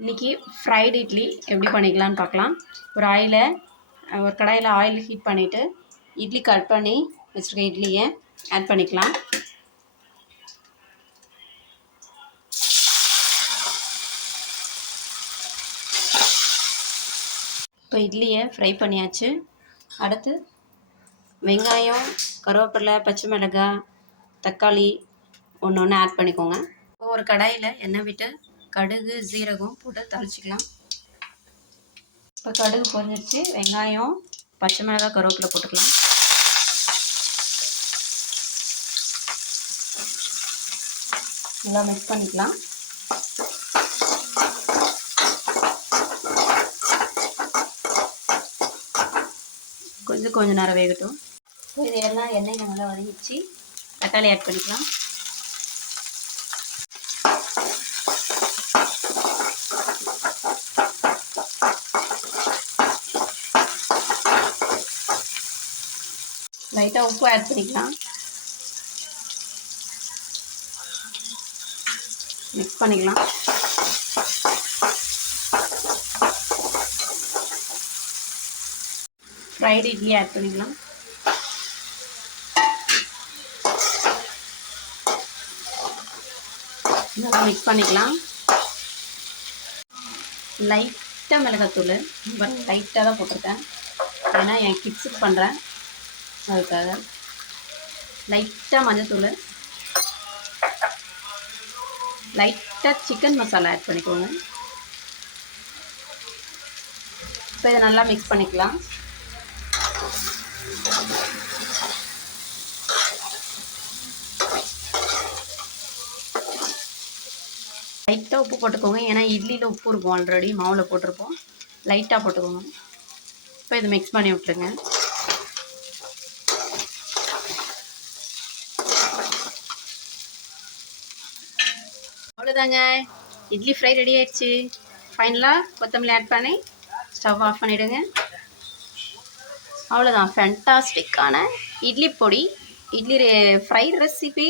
இன்றைக்கி ஃப்ரைட் இட்லி எப்படி பண்ணிக்கலான்னு பார்க்கலாம். ஒரு கடாயில் ஆயில் ஹீட் பண்ணிவிட்டு இட்லி கட் பண்ணி வச்சுருக்க இட்லியை ஆட் பண்ணிக்கலாம். இப்போ இட்லியை ஃப்ரை பண்ணியாச்சு. அடுத்து வெங்காயம், கருவேப்பிலை, பச்சை மிளகாய், தக்காளி ஒன்று ஒன்று ஆட் பண்ணிக்கோங்க. இப்போ ஒரு கடாயில் எண்ணெய் விட்டு கடுகு, சீரகம் போட்டு தாளிச்சிக்கலாம். இப்போ கடுகு பொரிஞ்சிருச்சு. வெங்காயம், பச்சை மிளகாய், கருவேப்பிலை போட்டுக்கலாம். நல்லா மிக்ஸ் பண்ணிக்கலாம். கொஞ்சம் நேரம் வேகட்டும். இது எல்லாம் எண்ணெயில் நல்லா வதங்கிச்சு. தக்காளி ஆட் பண்ணிக்கலாம். லைட்டாக உப்பு ஆட் பண்ணிக்கலாம். மிக்ஸ் பண்ணிக்கலாம். ஃப்ரைடு இட்லி ஆட் பண்ணிக்கலாம். நல்லா மிக்ஸ் பண்ணிக்கலாம். லைட்டாக மிளகாத்தூள், ரொம்ப லைட்டாக தான் போட்டிருக்கேன், ஏன்னா என் கிட்ஸுக்கு பண்ணுறேன், அதுக்காக. லைட்டாக மஞ்சத்தூள், லைட்டாக சிக்கன் மசாலா ஆட் பண்ணிக்கோங்க. இப்போ இதை நல்லா மிக்ஸ் பண்ணிக்கலாம். லைட்டாக உப்பு போட்டுக்கோங்க, ஏன்னா இட்லியில் உப்பு இருக்கும், ஆல்ரெடி மாவில் போட்டிருப்போம். லைட்டாக போட்டுக்கோங்க. இப்போ இதை மிக்ஸ் பண்ணி விட்டுருங்க. அவ்வளோதாங்க, இட்லி ஃப்ரை ரெடி ஆயிடுச்சு. ஃபைனலாக கொத்தமல்லி ஆட் பண்ணி ஸ்டவ் ஆஃப் பண்ணிவிடுங்க. அவ்வளோதான், ஃபேண்டாஸ்டிக்கான இட்லி பொடி, இட்லி ஃப்ரைட் ரெசிபி